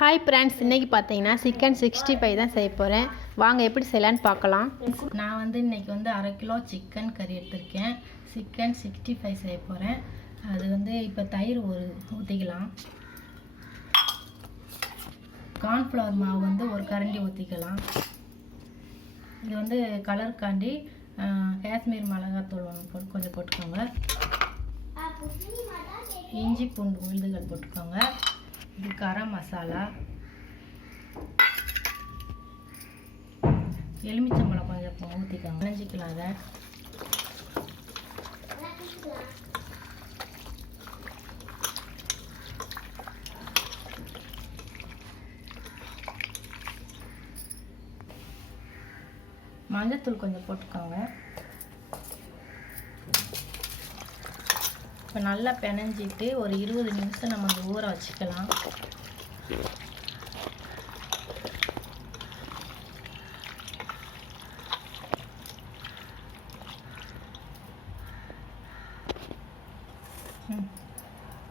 Hi friends இன்றைக்கி பார்த்தீங்கன்னா chicken sixty five தான் செய்ய போகிறேன் வாங்க எப்படி செய்யலான்னு பார்க்கலாம். நான் வந்து இன்னைக்கு வந்து அரை கிலோ சிக்கன் கறி எடுத்திருக்கேன். சிக்கன் சிக்ஸ்டி ஃபைவ் செய்ய போகிறேன் அது வந்து இப்போ தயிர் ஒரு ஊற்றிக்கலாம் கார்ன்ஃப்ளவர் மாவு வந்து ஒரு கரண்டி ஊற்றிக்கலாம் இது வந்து கலருக்காண்டி ஆஹ், காஷ்மீர் மிளகாத்தூள் போட்டு கொஞ்சம் போட்டுக்கோங்க. இஞ்சி பூண்டு உளுந்துகள் போட்டுக்கோங்க. இது கரம் மசாலா. எலுமிச்சம்பழம் கொஞ்சம் ஊற்றிக்கலாம் நினைஞ்சிக்கலாம் அதை மஞ்சத்தூள் கொஞ்சம் போட்டுக்கோங்க. இப்போ நல்லா பிணைஞ்சிட்டு ஒரு இருபது நிமிஷம் நம்ம அந்த ஊற வச்சுக்கலாம்.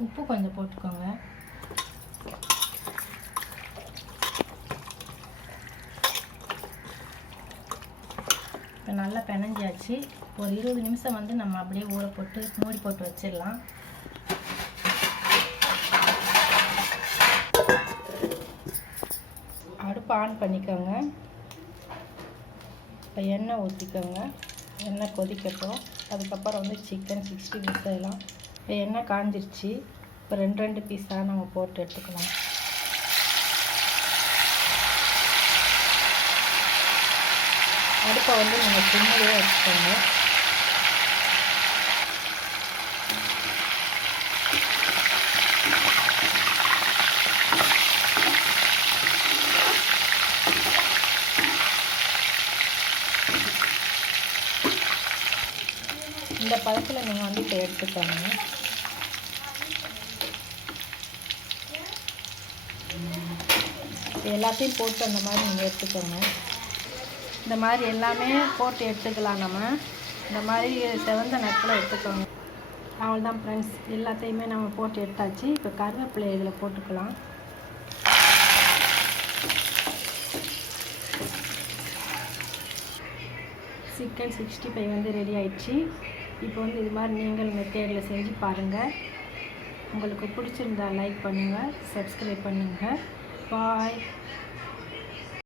உப்பு கொஞ்சம் போட்டுக்கோங்க. இப்போ நல்லா பிணைஞ்சாச்சு ஒரு இருபது நிமிஷம் வந்து நம்ம அப்படியே ஊற போட்டு மூடி போட்டு வச்சிடலாம். அடுப்பு ஆன் பண்ணிக்கோங்க. இப்போ எண்ணெய் ஊற்றிக்கோங்க எண்ணெய் கொதிக்கட்டும். அதுக்கப்புறம் வந்து சிக்கன் சிக்ஸ்டி பீஸ் செய்யலாம். இப்போ எண்ணெய் காஞ்சிருச்சு. இப்போ ரெண்டு ரெண்டு பீஸாக நம்ம போட்டு எடுத்துக்கலாம். அடுப்பை வந்து நீங்கள் சிம்மிலே வச்சுக்கோங்க இந்த பழத்தில் நீங்கள் வந்து இப்போ எடுத்துக்கோங்க. எல்லாத்தையும் போட்டு அந்த மாதிரி நீங்கள் எடுத்துக்கோங்க. இந்த மாதிரி எல்லாமே போட்டு எடுத்துக்கலாம் நம்ம. இந்த மாதிரி செவந்த நேரத்தில் எடுத்துக்கோங்க. அவ்வளோதான் ஃப்ரெண்ட்ஸ் எல்லாத்தையுமே நம்ம போட்டு எடுத்தாச்சு. இப்போ கருவேப்பிலை இதில் போட்டுக்கலாம். சிக்கன் சிக்ஸ்டி ஃபைவ் வந்து ரெடி ஆயிடுச்சு. இப்போ வந்து இது மாதிரி நீங்கள் மெத்தேடில் செஞ்சு பாருங்கள் உங்களுக்கு பிடிச்சிருந்தா லைக் பண்ணுங்கள் சப்ஸ்கிரைப் பண்ணுங்கள் பாய்